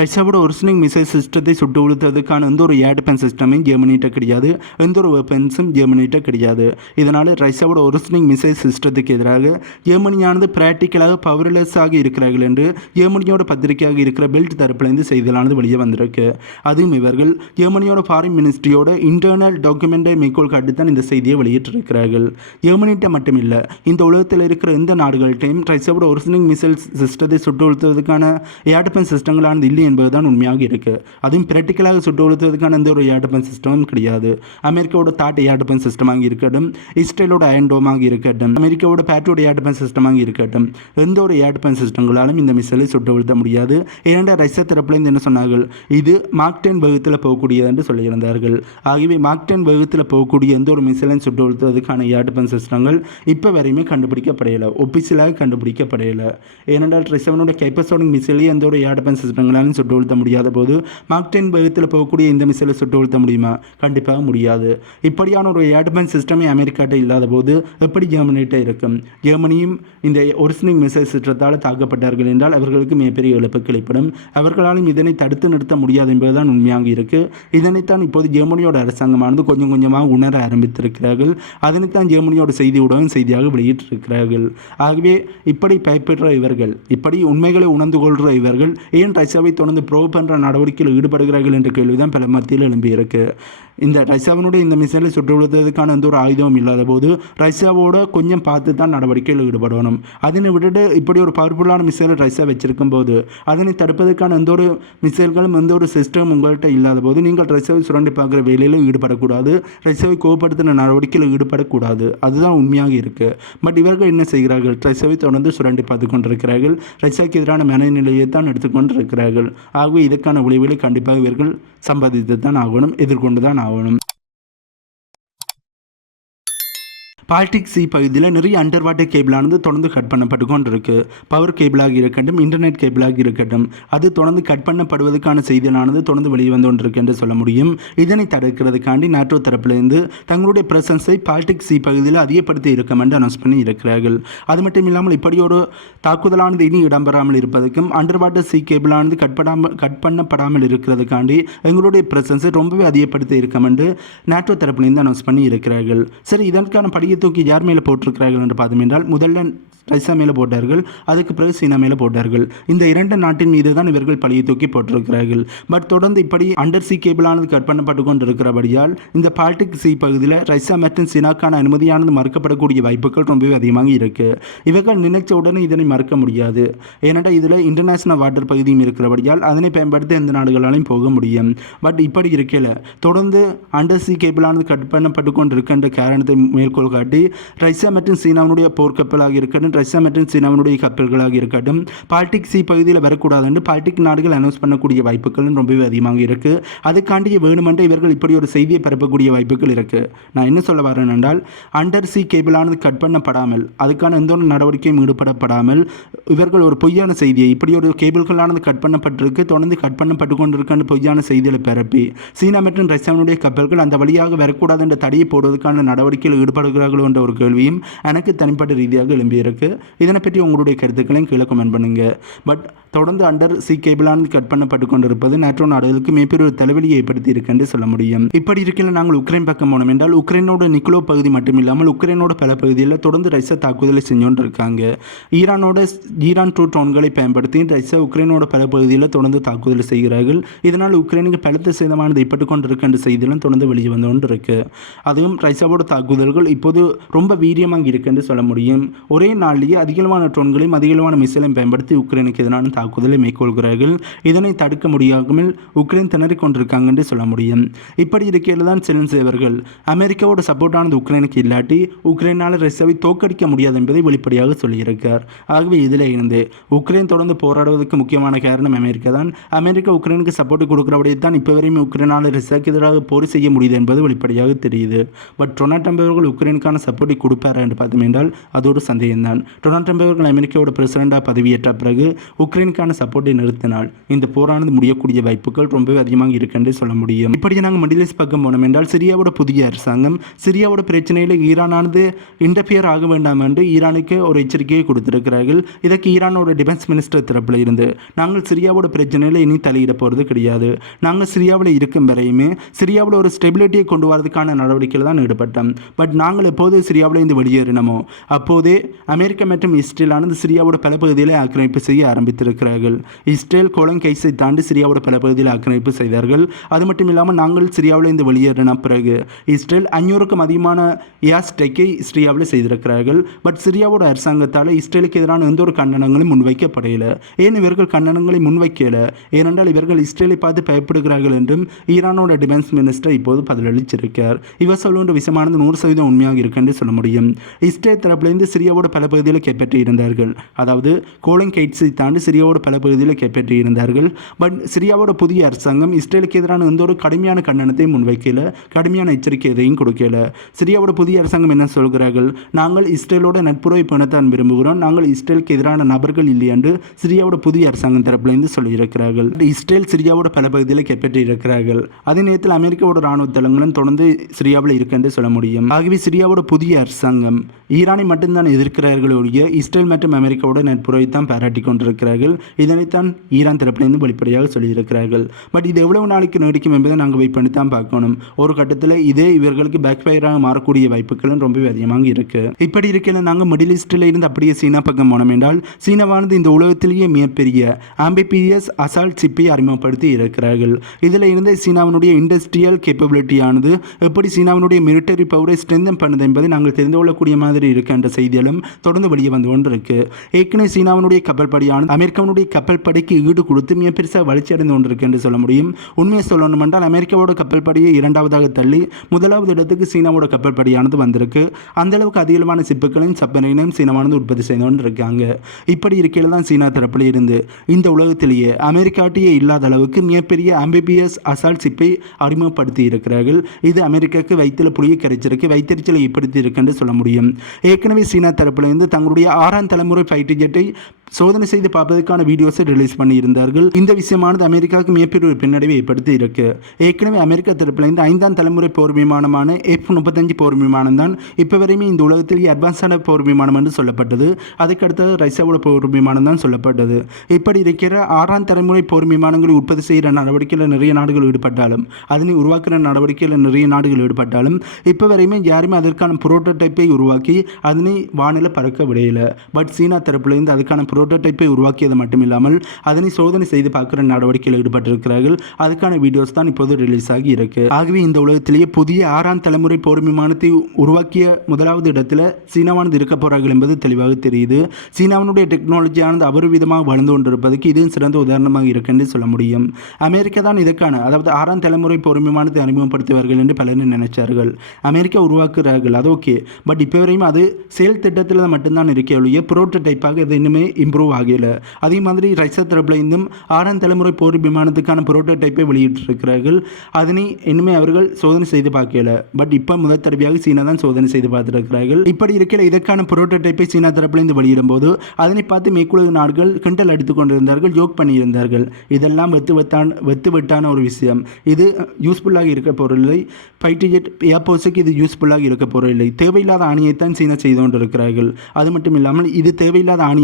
ரஷ்யாவோட original missile சிஸ்டத்தை சுட்டு வீழ்த்துறதுக்கான எந்த ஒரு ஏர்டிஃபென்ஸ் சிஸ்டமும் ஜெர்மனிகிட்ட கிடையாது. எந்த ஒரு வெப்பன்ஸும் ஜெர்மனிகிட்ட கிடையாது. இதனால் ரஷ்யாவோட ஒரிஜினல் மிசைல் சிஸ்டத்துக்கு எதிராக ஜெர்மனியானது பிராக்டிக்கலாக பவர்லெஸ்ஸாக இருக்கிறார்கள் என்று ஜெர்மனியோட பத்திரிகையாக இருக்கிற பெல்ட் தரப்பிலிருந்து செய்திகளானது வெளியே வந்திருக்கு. அதுவும் இவர்கள் ஜெர்மனியோட ஃபாரின் மினிஸ்ட்ரியோட இன்டர்னல் டாக்குமெண்ட்டை மேற்கோள் காட்டித்தான் இந்த செய்தியை வெளியிட்டிருக்கிறார்கள். ஜெர்மனிகிட்ட மட்டுமில்லை இந்த உலகத்தில் இருக்கிற எந்த நாடுகள்கிட்டையும் ரஷ்யாவோட ஒரிஜினல் மிசைல் சிஸ்டத்தை சுட்டு வீழ்த்துவதற்கான ஏர்டிஃபென்ஸ் சிஸ்டங்களானது இல்லை என்பதுதான் உண்மையாக இருக்குது அதுவும் பிராக்டிக்கலாக சுட்டு வீழ்த்துவதற்கான எந்த ஒரு ஏர்டபன் சிஸ்டமும் கிடையாது. அமெரிக்காவோட தாட் ஏர்டபன் சிஸ்டமாக இருக்கட்டும் இஸ்ரேலோட அயன்டோமாக இருக்கட்டும் அமெரிக்காவோட பேட்ரோட ஏர்டபன் சிஸ்டமாக இருக்கட்டும் எந்த ஒரு ஏர்டபன் சிஸ்டங்களாலும் இந்த மிசைலை சுட்டு வீழ்த்த முடியாது. இரண்டாம் ரஷ்ய தரப்புலேருந்து என்ன சொன்னார்கள்? இது மார்க் டென் வேகத்தில் போகக்கூடியது என்று சொல்லியிருந்தார்கள். ஆகவே மார்க் டென் வேகத்தில் போகக்கூடிய எந்த ஒரு மிசைலையும் சுட்டு வீழ்த்துவதற்கான ஏர்டபன் சிஸ்டங்கள் இப்போ வரையுமே கண்டுபிடிக்கப்படையலை ஒபிஷியலாக கண்டுபிடிக்கப்படையலை ஏனென்றால் ரஷ்யாவினோட கைப்பசோனிக் மிசைலே எந்த ஒரு ஏர்டபன் சிஸ்டங்களாலும் சுட்டு வீழ்த்த முடியாத போது மார்க்டின் வேகத்தில் போகக்கூடிய இந்த மிசைலை சுட்டு வீழ்த்த முடியுமா? கண்டிப்பாக முடியாது. இப்படியான ஒரு ஏர்டிஃபென்ஸ் சிஸ்டமே அமெரிக்காட்ட இல்லாத போது எப்படி ஜெர்மனிகிட்ட இருக்கும்? ஜெர்மனியும் இந்த ஒரிஜினல் மிசைல் சிஸ்டத்தால் தாக்கப்பட்டார்கள் என்றால் அவர்களுக்கு மிகப்பெரிய இழப்பு கிளைப்படும் அவர்களாலும் இதனை தடுத்து நிறுத்த முடியாது என்பதுதான் உண்மையாக இருக்கு. இதனைத்தான் இப்போது ஜெர்மனியோட அரசாங்கமானது கொஞ்சம் கொஞ்சமாக உணர ஆரம்பித்திருக்கிறார்கள். அதனைத்தான் ஜெர்மனியோட செய்தி ஊடகம் செய்தியாக வெளியிட்டிருக்கிறார்கள். ஆகவே இப்படி பயப்படுற இவர்கள் இப்படி உண்மைகளை உணர்ந்து கொள்கிற இவர்கள் ஏன் ரஷ்யாவை தொடர்ந்து ப்ரோ பண்ணுற நடவடிக்கையில் ஈடுபடுகிறார்கள் என்ற கேள்விதான் பல மத்தியில் எழும்பியிருக்கு இந்த ரஷ்யாவினுடைய இந்த மிசைலை சுட்டு விழுத்ததுக்கான எந்த ஒரு ஆயுதமும் இல்லாத போது ரஷ்யாவோட கொஞ்சம் பார்த்து தான் நடவடிக்கையில் ஈடுபடணும். அதனை விட்டுட்டு இப்படி ஒரு பவர்ஃபுல்லான மிசைலை ரஷ்யா வச்சிருக்கும் போது அதனை தடுப்பதற்கான எந்த ஒரு மிசைல்களும் எந்த ஒரு சிஸ்டம் உங்கள்கிட்ட இல்லாத போது நீங்கள் ரஷ்யாவை சுரண்டி பார்க்குற வேலையிலும் ஈடுபடக்கூடாது. ரஷ்யாவை கோவப்படுத்தின நடவடிக்கையில் ஈடுபடக்கூடாது. அதுதான் உண்மையாக இருக்குது பட் இவர்கள் என்ன செய்கிறார்கள்? ரஷ்யாவை தொடர்ந்து சுரண்டி பார்த்து கொண்டிருக்கிறார்கள். ரஷ்யாவுக்கு எதிரான மனநிலையை தான் எடுத்துக்கொண்டிருக்கிறார்கள் ஆகவே இதற்கான விளைவுகளை கண்டிப்பாக இவர்கள் சம்பாதித்து தான் ஆகணும் எதிர்கொண்டு தான் ஆகணும். பால்டிக் சி பகுதியில் நிறைய அண்டர் வாட்டர் கேபிளானது தொடர்ந்து கட் பண்ணப்பட்டு கொண்டிருக்கு. பவர் கேபிளாக இருக்கட்டும் இன்டர்நெட் கேபிளாக இருக்கட்டும் அது தொடர்ந்து கட் பண்ணப்படுவதற்கான செய்தியானது தொடர்ந்து வெளியே வந்து கொண்டிருக்கு என்று சொல்ல முடியும். இதனை தடுக்கிறதுக்காண்டி நாட்டோ தரப்பிலிருந்து தங்களுடைய பிரசன்ஸை பால்டிக் சி பகுதியில் அதிகப்படுத்தி இருக்கும் என்று அனௌன்ஸ் பண்ணி இருக்கிறார்கள். அது மட்டும் இல்லாமல் இப்படி ஒரு தாக்குதலானது இனி இடம்பெறாமல் இருப்பதற்கும் அண்டர் வாட்டர் சி கேபிளானது கட் பண்ணாமல் கட் பண்ணப்படாமல் இருக்கிறதுக்காண்டி எங்களுடைய பிரசன்ஸை ரொம்பவே அதிகப்படுத்தி இருக்கும் என்று நாட்டோ தரப்பிலிருந்து அனௌன்ஸ் பண்ணி இருக்கிறார்கள். சரி இதற்கான படியை தூக்கி யார் மேலே போட்டிருக்கிறார்கள் என்று பார்த்தோம் என்றால் முதல்ல ரஷ்யா மேலே போட்டார்கள் அதுக்கு பிறகு சீனா மேலே போட்டார்கள். இந்த இரண்டு நாட்டின் மீது தான் இவர்கள் பழியை தூக்கி போட்டிருக்கிறார்கள். பட் தொடர்ந்து இப்படி அண்டர் சி கேபிளானது கட் பண்ணப்பட்டு கொண்டிருக்கிறபடியால் இந்த பால்டிக் சி பகுதியில் ரஷ்யா மற்றும் சீனாக்கான அனுமதியானது மறுக்கப்படக்கூடிய வாய்ப்புகள் ரொம்பவே அதிகமாக இருக்கு. இவர்கள் நினைச்ச உடனே இதனை மறுக்க முடியாது. ஏனென்றால் இதில் இன்டர்நேஷனல் வாட்டர் பகுதியும் இருக்கிறபடியால் அதனை பயன்படுத்தி எந்த நாடுகளாலையும் போக முடியும். பட் இப்படி இருக்கல தொடர்ந்து அண்டர் சி கேபிளானது கட் பண்ணப்பட்டு கொண்டிருக்கின்ற காரணத்தை மேற்கோள் இருக்கட்டும் ரஷ்யா மற்றும் சீனாவினுடைய போர்க்கப்பலாக இருக்கட்டும் ரஷ்யா மற்றும் சீனாவினுடைய கப்பல்களாக இருக்கட்டும் பால்டிக் சி பகுதியில் வரக்கூடாது என்று பால்டிக் நாடுகள் அனௌன்ஸ் பண்ணக்கூடிய வாய்ப்புகளும் ரொம்பவே அதிகமாக இருக்கு. அதுக்காண்டிய வேணுமென்ற இவர்கள் இப்படி ஒரு செய்தியை பரப்பக்கூடிய வாய்ப்புகள் இருக்கு. நான் என்ன சொல்ல வரேன் என்றால் அண்டர் சி கேபிளானது கட் பண்ணப்படாமல் அதுக்கான எந்த ஒரு நடவடிக்கையும் ஈடுபடப்படாமல் இவர்கள் ஒரு பொய்யான செய்தியை இப்படி ஒரு கேபிள்களானது கட் பண்ணப்பட்டிருக்கு தொடர்ந்து கட் பண்ணப்பட்டு கொண்டிருக்கின்ற பொய்யான செய்திகளை பரப்பி சீனா மற்றும் ரஷ்யாவினுடைய கப்பல்கள் அந்த வழியாக வரக்கூடாது என்ற தடையை போடுவதற்கான நடவடிக்கையில் ஈடுபடுகிறார்கள் என்ற ஒரு கேள்வியும் எனக்கு தனிப்பட்ட ரீதியாக எழும்பியிருக்கு. இதனை பற்றி உங்களுடைய கருத்துக்களையும் கீழே கமெண்ட் பண்ணுங்க. பட் தொடர்ந்து அண்டர் சி கேபிளானது கட் பண்ணப்பட்டு கொண்டிருப்பது நேற்றோ நாடுகளுக்கு மிகப்பெரிய ஒரு தலைவலியை ஏற்படுத்தி இருக்கு என்று சொல்ல முடியும். இப்படி இருக்கையில் நாங்கள் உக்ரைன் பக்கம் போனோம் என்றால் உக்ரைனோட நிக்கலோ பகுதி மட்டும் இல்லாமல் உக்ரைனோட பல பகுதியில் தொடர்ந்து ரஷ்யா தாக்குதலை செஞ்சோன் இருக்காங்க ஈரானோட ஈரான் டூ ட்ரோன்களை பயன்படுத்தி ரஷ்யா உக்ரைனோட பல பகுதியில் தொடர்ந்து தாக்குதல் செய்கிறார்கள். இதனால் உக்ரைனுக்கு பலத்த சேதமானது ஏற்பட்டு கொண்டிருக்கின்ற செய்திகளும் தொடர்ந்து வெளியே வந்து கொண்டு இருக்கு அதுவும் ரஷ்யாவோட தாக்குதல்கள் இப்போது ரொம்ப வீரியமாக இருக்குன்னு சொல்ல முடியும். ஒரே நாளிலேயே அதிகளவான ட்ரோன்களையும் அதிகளவான மிசைலையும் பயன்படுத்தி உக்ரைனுக்கு எதிரான தாக்குதலை மேற்கொள்கிறார்கள். இதனை தடுக்க முடியாமல் உக்ரைன் திணறிக் கொண்டிருக்காங்கன்னு சொல்ல முடியும். இப்படி இருக்கையில் தான் செலன்சி செய்வர்கள் அமெரிக்காவோட சப்போர்ட்டானது உக்ரைனுக்கு இல்லாட்டி உக்ரைனால் ரஷ்யாவை தோக்கடிக்க முடியாது என்பதை வெளிப்படையாக சொல்லியிருக்கார். ஆகவே இதில் இருந்து உக்ரைன் தொடர்ந்து போராடுவதற்கு முக்கியமான காரணம் அமெரிக்கா தான் அமெரிக்கா உக்ரைனுக்கு சப்போர்ட் கொடுக்கிறபடியே தான் இப்போ வரையும் உக்ரைனால் ரஷ்யாவுக்கு எதிராக போர் செய்ய முடியுது என்பது வெளிப்படையாக தெரியுது. பட் டொனால்ட் ட்ரம்ப் அவர்கள் உக்ரைனுக்கான அதற்கான சப்போர்ட்டை கொடுப்பாரா என்று பார்த்தோம் என்றால் அது ஒரு சந்தேகம்தான். டொனால்ட் ட்ரம்ப் அவர்கள் அமெரிக்காவோட பிரசிடண்டாக பதவியேற்ற பிறகு உக்ரைனுக்கான சப்போர்ட்டை நிறுத்தினால் இந்த போரானது முடியக்கூடிய வாய்ப்புகள் ரொம்பவே அதிகமாக இருக்குன்னு சொல்ல முடியும். இப்படி நாங்கள் மிடிலிஸ் பக்கம் போனோம் என்றால் சிரியாவோட புதிய அரசாங்கம் சிரியாவோட பிரச்சனையில் ஈரானானது இன்டர்ஃபியர் ஆக வேண்டாம் என்று ஈரானுக்கு ஒரு எச்சரிக்கையை கொடுத்திருக்கிறார்கள். இதற்கு ஈரானோட டிஃபென்ஸ் மினிஸ்டர் தரப்பில் இருந்து நாங்கள் சிரியாவோட பிரச்சனையில் இனி தலையிட போகிறது கிடையாது. நாங்கள் சிரியாவில் இருக்கும் வரையுமே சிரியாவில் ஒரு ஸ்டெபிலிட்டியை கொண்டு வரதுக்கான நடவடிக்கையில் தான் ஈடுபட்டோம். பட் நாங்கள் எப்போது சிரியாவில் இருந்து வெளியேறினமோ அப்போதே அமெரிக்கா மற்றும் இஸ்ரேலானது சிரியாவோட பல பகுதிகளை ஆக்கிரமிப்பு செய்ய ஆரம்பித்திருக்கிறார்கள். இஸ்ரேல் கோலம் கைஸை தாண்டி சிரியாவோட பல பகுதியில் ஆக்கிரமிப்பு செய்தார்கள். அது மட்டும் இல்லாமல் நாங்கள் சிரியாவில் இருந்து வெளியேறின பிறகு இஸ்ரேல் அஞ்சூறுக்கும் அதிகமான ஏர் சிரியாவில் செய்திருக்கிறார்கள். பட் சிரியாவோட அரசாங்கத்தால் இஸ்ரேலுக்கு எதிரான எந்த ஒரு கண்டனங்களும் முன்வைக்கப்படையில ஏன் இவர்கள் கண்டனங்களை முன்வைக்கல? ஏனென்றால் இவர்கள் இஸ்ரேலை பார்த்து பயப்படுகிறார்கள் என்றும் ஈரானோட டிஃபென்ஸ் மினிஸ்டர் இப்போது பதிலளிச்சிருக்கார். இவர் சொல்லுகின்ற விஷயமானது நூறு சதவீதம் உண்மையாக இருக்குன்னு சொல்ல முடியும். இஸ்ரேல் தரப்பிலிருந்து சிரியாவோட பல பகுதியில் கைப்பற்றி இருந்தார்கள் அதாவது கோலிங் கைட்ஸை தாண்டி சிரியாவோட பல பகுதியில் கைப்பற்றி இருந்தார்கள் பட் சிரியாவோட புதிய அரசாங்கம் இஸ்ரேலுக்கு எதிரான எந்த ஒரு கடுமையான கண்டனத்தை முன்வைக்கல. கடுமையான எச்சரிக்கை எதையும் கொடுக்கல. சிரியாவோட புதிய அரசாங்கம் என்ன சொல்கிறார்கள்? நாங்கள் இஸ்ரேலோட நட்புறவை பிணத்தான் விரும்புகிறோம். நாங்கள் இஸ்ரேலுக்கு எதிரான நபர்கள் இல்லை என்று சிரியாவோட புதிய அரசாங்கம் தரப்பிலிருந்து சொல்லியிருக்கிறார்கள். இஸ்ரேல் சிரியாவோட பல பகுதியில் கைப்பற்றி இருக்கிறார்கள் அதே நேரத்தில் அமெரிக்காவோட ராணுவ தளங்களும் தொடர்ந்து சிரியாவில் இருக்கு என்று சொல்ல முடியும். ஆகவே சிரியாவோட அமெரிக்காவோட புதிய அரசாங்கம் ஈரானை மட்டும்தான் எதிர்க்கிறார்கள் ஒழிய இஸ்ரேல் மற்றும் அமெரிக்காவோட நட்புறவை தான் பாராட்டி கொண்டிருக்கிறார்கள். இதனைத்தான் ஈரான் தரப்பிலிருந்து வெளிப்படையாக சொல்லியிருக்கிறார்கள். பட் இது எவ்வளவு நாளைக்கு நீடிக்கும் என்பதை நாங்கள் வெயிட் பண்ணி தான் பார்க்கணும். ஒரு கட்டத்தில் இதே இவர்களுக்கு பேக் ஃபயராக மாறக்கூடிய வாய்ப்புகளும் ரொம்பவே அதிகமாக இருக்கு. இப்படி இருக்கையில் நாங்கள் மிடில் ஈஸ்டில் இருந்து அப்படியே சீனா பக்கம் போனோம் என்றால் சீனாவானது இந்த உலகத்திலேயே மிகப்பெரிய ஆம்பிபிஎஸ் அசால்ட் சிப்பை அறிமுகப்படுத்தி இருக்கிறார்கள். இதில் இருந்து சீனாவினுடைய இண்டஸ்ட்ரியல் கேப்பபிலிட்டியானது எப்படி சீனாவினுடைய மிலிட்டரி பவரை ஸ்ட்ரென்தன் பண்ணுது என்பதை நாங்கள் தெரிந்து கொள்ளக்கூடிய மாதிரி இருக்கு என்ற செய்திகளும் தொடர்ந்து வெளியே வந்து கொண்டிருக்கு. ஏற்கனவே சீனாவினுடைய கப்பல் படியானது அமெரிக்காவினுடைய கப்பல் படைக்கு ஈடு கொடுத்து மிக பெருசாக வளர்ச்சி அடைந்து கொண்டிருக்கு என்று சொல்ல முடியும். உண்மையை சொல்லணும் என்றால் அமெரிக்காவோட கப்பல் படியை இரண்டாவதாக தள்ளி முதலாவது இடத்துக்கு சீனாவோட கப்பல் படியானது வந்திருக்கு. அந்த அளவுக்கு அதிகமான சிப்புகளையும் சப்பனையும் சீனாவானது உற்பத்தி செய்து கொண்டிருக்காங்க. இப்படி இருக்கையில் தான் சீனா தரப்பில் இருந்து இந்த உலகத்திலேயே அமெரிக்காட்டியே இல்லாத அளவுக்கு மிகப்பெரிய அம்பிபிஎஸ் அசால்ட் சிப்பை அறிமுகப்படுத்தி இருக்கிறார்கள் இது அமெரிக்காவுக்கு வயிற்றில் புளியை கரைச்சிருக்கு. வைத்தறிச்சலை ஏற்படுத்தி சொல்ல முடியும். ஏற்கனவே சீனா தரப்பிலிருந்து தங்களுடைய ஆறாம் தலைமுறை ஃபைட்டர் ஜெட்டை சோதனை செய்து பார்ப்பதற்கான வீடியோஸை ரிலீஸ் பண்ணியிருந்தார்கள். இந்த விஷயமானது அமெரிக்காவுக்கு மிகப்பெரிய ஒரு பின்னடைவை ஏற்படுத்தி இருக்கு. ஏற்கனவே அமெரிக்கா தரப்பிலிருந்து ஐந்தாம் தலைமுறை போர் விமானமான எஃப் முப்பத்தஞ்சு போர் விமானம் தான் இப்போ வரையுமே இந்த உலகத்திலேயே அட்வான்ஸான போர் விமானம் என்று சொல்லப்பட்டது. அதுக்கடுத்தது ரஷ்யாவோட போர் விமானம் தான் சொல்லப்பட்டது. இப்படி இருக்கிற ஆறாம் தலைமுறை போர் விமானங்களை உற்பத்தி செய்கிற நடவடிக்கையில் நிறைய நாடுகள் ஈடுபட்டாலும் அதனை உருவாக்குற நடவடிக்கையில் நிறைய நாடுகள் ஈடுபட்டாலும் இப்போ வரையுமே யாருமே அதற்கான புரோட்டோடைப்பை உருவாக்கி அதனை வானிலை பறக்க விடையில. பட் சீனா தரப்பிலிருந்து அதுக்கான புரோட்டோடைப்பை உருவாக்கியது மட்டும் இல்லாமல் அதனை சோதனை செய்து பார்க்குற நடவடிக்கையில் ஈடுபட்டிருக்கிறார்கள். அதுக்கான வீடியோஸ் தான் இப்போது ரிலீஸ் ஆகி இருக்கு. ஆகவே இந்த உலகத்திலேயே புதிய ஆறாம் தலைமுறை போர் விமானத்தை உருவாக்கிய முதலாவது இடத்துல சீனாவானது இருக்க போறார்கள் என்பது தெளிவாக தெரியுது. சீனாவினுடைய டெக்னாலஜியானது அபரிவிதமாக வளர்ந்து கொண்டிருப்பதற்கு இதுவும் சிறந்த உதாரணமாக இருக்குன்னு சொல்ல முடியும். அமெரிக்கா தான் இதற்கான அதாவது ஆறாம் தலைமுறை போர் விமானத்தை அறிமுகப்படுத்துவார்கள் என்று பலரும் நினைச்சார்கள். அமெரிக்கா உருவாக்குறார்கள் அது ஓகே பட் இப்போ வரையும் அது செயல் திட்டத்தில் மட்டும்தான் இருக்க ஒழிய புரோட்டோடைப்பாக இது இன்னுமே இம்ப்ரூவ் ஆகல. அதே மாதிரி ரஷ்யா தரப்புலேருந்தும் ஆறாம் தலைமுறை போர் விமானத்துக்கான புரோட்டோடைப்பை வெளியிட்டிருக்கிறார்கள். அதனை இன்னுமே அவர்கள் சோதனை செய்து பார்க்கல. பட் இப்போ முதல் தடவையாக சீனா தான் சோதனை செய்து பார்த்துருக்கிறார்கள். இப்படி இருக்கிற இதற்கான புரோட்டோடைப்பை சீனா தரப்புலேருந்து வெளியிடும் போது அதனை பார்த்து மேற்குலக நாடுகள் கிண்டல் அடித்துக் கொண்டிருந்தார்கள் ஜோக் பண்ணியிருந்தார்கள். இதெல்லாம் வெத்து வெத்தான் வெத்து வெட்டான ஒரு விஷயம். இது யூஸ்ஃபுல்லாக இருக்க போறதில்லை. ஃபைட்டர் ஜெட் ஏர்போர்ஸுக்கு இது யூஸ்ஃபுல்லாக இருக்க போறதில்லை. தேவையில்லாத ஆணியைத்தான் சீனா செய்து கொண்டிருக்கிறார்கள். அது மட்டும் இல்லாமல் இது தேவையில்லாத ஆணி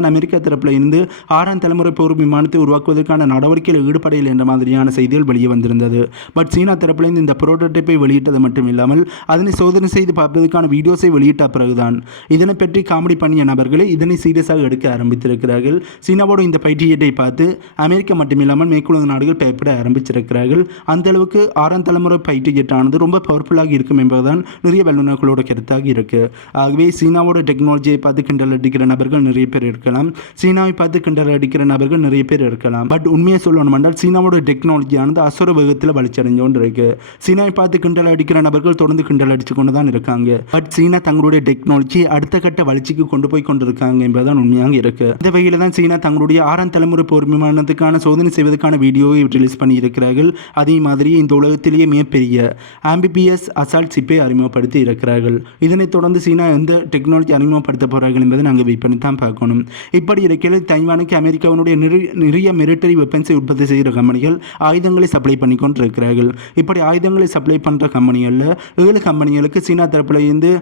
பாகிஸ்தான் அமெரிக்கா தரப்பில் இருந்து ஆறாம் தலைமுறை போர் விமானத்தை உருவாக்குவதற்கான நடவடிக்கையில் ஈடுபடையில் என்ற மாதிரியான செய்திகள் வெளியே வந்திருந்தது. பட் சீனா தரப்பிலிருந்து இந்த புரோட்டோடைப்பை வெளியிட்டது மட்டும் இல்லாமல் அதனை சோதனை செய்து பார்ப்பதற்கான வீடியோஸை வெளியிட்ட பிறகுதான். இதனை பற்றி காமெடி பண்ணிய நபர்களை இதனை சீரியஸாக எடுக்க ஆரம்பித்திருக்கிறார்கள். சீனாவோட இந்த பைட்டியத்தை பார்த்து அமெரிக்கா மட்டுமில்லாமல் மேற்குலக நாடுகள் பயப்பட ஆரம்பிச்சிருக்கிறார்கள். அந்த அளவுக்கு ஆறாம் தலைமுறை ஃபைட்டு ஆனது ரொம்ப பவர்ஃபுல்லாக இருக்கும் என்பதுதான் நிறைய வல்லுநர்களோட கருத்தாக இருக்கு. ஆகவே சீனாவோட டெக்னாலஜியை பார்த்து கிண்டல் அடிக்கிற நபர்கள் நிறைய பேர் இருக்காங்க. இருக்கலாம். சீனாவை பார்த்து கிண்டல் அடிக்கிற நபர்கள் நிறைய பேர் இருக்கலாம். பட் உண்மையை சொல்லணும் என்றால் சீனாவோட டெக்னாலஜியானது அசுர வேகத்தில் வளர்ச்சியடைஞ்சு கொண்டு இருக்கு சீனாவை பார்த்து கிண்டல் அடிக்கிற நபர்கள் தொடர்ந்து கிண்டல் அடிச்சு கொண்டு தான் இருக்காங்க. பட் சீனா தங்களுடைய டெக்னாலஜி அடுத்த கட்ட வளர்ச்சிக்கு கொண்டு போய் கொண்டிருக்காங்க என்பதுதான் உண்மையாக இருக்கு. இந்த வகையில் தான் சீனா தங்களுடைய ஆறாம் தலைமுறை போர் விமானத்துக்கான சோதனை செய்வதற்கான வீடியோவை ரிலீஸ் பண்ணி இருக்கிறார்கள் அதே மாதிரி இந்த உலகத்திலேயே மிகப்பெரிய ஆம்பிபிஎஸ் அசால்ட் சிப்பை அறிமுகப்படுத்தி இருக்கிறார்கள். இதனைத் தொடர்ந்து சீனா எந்த டெக்னாலஜி அறிமுகப்படுத்த போகிறார்கள் என்பதை நாங்கள் வெயிட் பண்ணி தான் பார்க்கணும். இப்படி இருக்கையில் தைவானுக்கு அமெரிக்காவினுடைய நிறைய நிறைய மிலிட்டரி வெப்பன்ஸை உற்பத்தி செய்கிற கம்பெனிகள் ஆயுதங்களை சப்ளை பண்ணி கொண்டு இருக்கிறார்கள் இப்படி ஆயுதங்களை சப்ளை பண்ணுற கம்பெனிகளில் ஏழு கம்பெனிகளுக்கு சீனா தரப்பில் இருந்து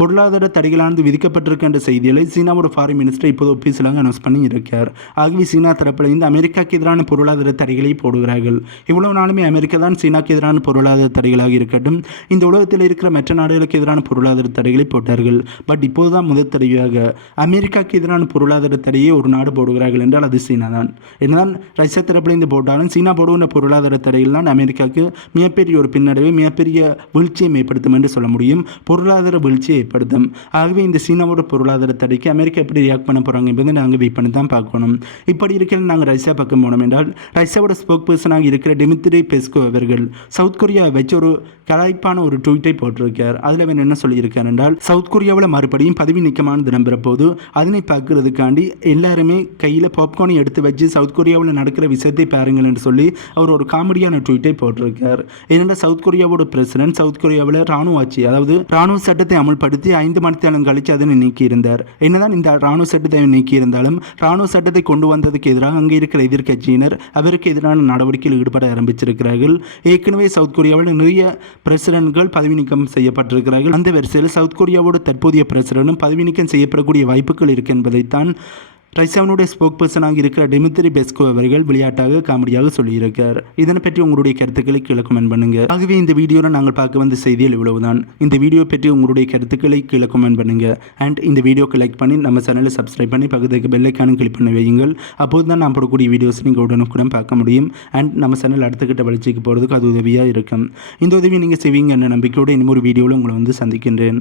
பொருளாதார தடைகளானது விதிக்கப்பட்டிருக்கின்ற செய்திகளை சீனாவோட ஃபாரின் மினிஸ்டர் இப்போது ஒப்பீஸிலாக அனௌன்ஸ் பண்ணி இருக்கார் ஆகவே சீனா தரப்பில் இருந்து அமெரிக்காவுக்கு எதிரான பொருளாதார தடைகளை போடுகிறார்கள். இவ்வளவு நாளுமே அமெரிக்கா தான் சீனாக்கு எதிரான பொருளாதார தடைகளாக இருக்கட்டும் இந்த உலகத்தில் இருக்கிற மற்ற நாடுகளுக்கு எதிரான பொருளாதார தடைகளை போட்டார்கள். பட் இப்போதுதான் முதல் தடவையாக அமெரிக்காவுக்கு எதிரான பொருளாதார தடையை ஒரு நாடு போடுகிறார்கள் என்றால் அது சீனா தான் என்னதான் ரஷ்யா தரப்பிலிருந்து போட்டாலும் சீனா போடுகின்ற பொருளாதார தடையில் தான் அமெரிக்காவுக்கு மிகப்பெரிய ஒரு பின்னடைவை மிகப்பெரிய வீழ்ச்சியை ஏற்படுத்தும் என்று சொல்ல முடியும். பொருளாதார வீழ்ச்சியை ஏற்படுத்தும். ஆகவே இந்த சீனாவோட பொருளாதார தடைக்கு அமெரிக்கா எப்படி ரியாக்ட் பண்ண போகிறாங்க என்பதை நாங்கள் வெயிட் பண்ணி தான் பார்க்கணும். இப்படி இருக்கிற நாங்கள் ரஷ்யா பக்கம் போனோம் என்றால் ரஷ்யாவோட ஸ்போக் பர்சனாக இருக்கிற டிமித்ரி பெஸ்கோ அவர்கள் சவுத் கொரியாவை வச்சு ஒரு கலாய்ப்பான ஒரு ட்வீட்டை போட்டிருக்கார். அதில் அவர் என்ன சொல்லியிருக்கார் என்றால் சவுத் கொரியாவில் மறுபடியும் பதவி நீக்கமான தினம் போது அதனை பார்க்கறதுக்காண்டி எல்லாருமே கையில் பாப்கார்னை எடுத்து வச்சு சவுத் கொரியாவில் நடக்கிற விஷயத்தை பாருங்கள் என்று சொல்லி அவர் ஒரு காமெடியான ட்வீட்டை போட்டிருக்கார். என்னென்னா சவுத் கொரியாவோட பிரசிடென்ட் சவுத் கொரியாவில் ராணுவ ஆட்சி அதாவது ராணுவ சட்டத்தை அமல்படுத்தி ஐந்து மணித்தாலும் கழித்து அதனை நீக்கியிருந்தார் என்னதான் இந்த ராணுவ சட்டத்தை நீக்கியிருந்தாலும் ராணுவ சட்டத்தை கொண்டு வந்ததுக்கு எதிராக அங்கே இருக்கிற எதிர்க்கட்சியினர் அவருக்கு எதிரான நடவடிக்கையில் ஈடுபட ஆரம்பிச்சிருக்கிறார்கள். ஏற்கனவே சவுத் கொரியாவில் நிறைய பிரசிடென்ட்கள் பதவி நீக்கம் செய்யப்பட்டிருக்கிறார்கள். அந்த வரிசையில் சவுத் கொரியாவோட தற்போதைய பிரசிடென்ட்டும் பதவி நீக்கம் செய்யப்படக்கூடிய வாய்ப்புகள் இருக்கு என்பதைத்தான் ரஷ்யாவினுடைய ஸ்போக் பர்சனாக இருக்கிற டிமித்ரி பெஸ்கோ அவர்கள் விளையாட்டாக காமெடியாக சொல்லியிருக்கார். இதனை பற்றி உங்களுடைய கருத்துக்களை கீழே கமெண்ட் பண்ணுங்க. ஆகவே இந்த வீடியோவில் நாங்கள் பார்க்க வந்த செய்தியில் இவ்வளவுதான். இந்த வீடியோ பற்றி உங்களுடைய கருத்துக்களை கீழே கமெண்ட் பண்ணுங்க. அண்ட் இந்த வீடியோக்கு லைக் பண்ணி நம்ம சேனலை சப்ஸ்கிரைப் பண்ணி பக்கத்துக்கு பெல்லைக்கானும் கிளிக் பண்ணி வையுங்கள். அப்போது தான் நான் போடக்கூடிய வீடியோஸ் நீங்கள் உடனுக்குடன் பார்க்க முடியும். அண்ட் நம்ம சேனல் அடுத்த வளர்ச்சிக்கு போகிறதுக்கு அது உதவியாக இருக்கும். இந்த உதவி நீங்கள் செய்வீங்க என்ற நம்பிக்கையோடு இன்னொரு வீடியோவில் உங்களை வந்து சந்திக்கின்றேன்.